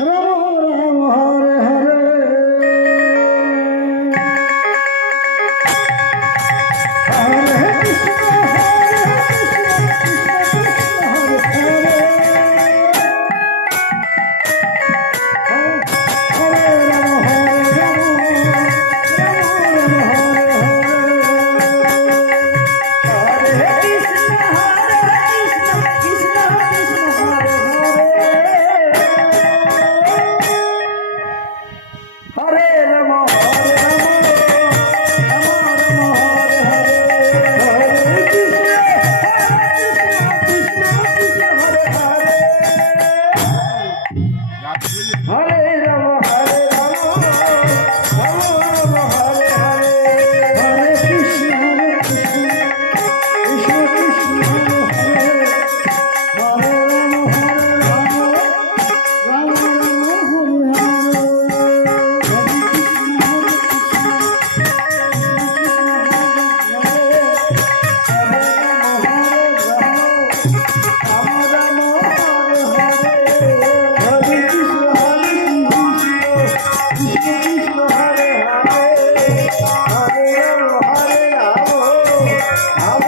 Ram Oh.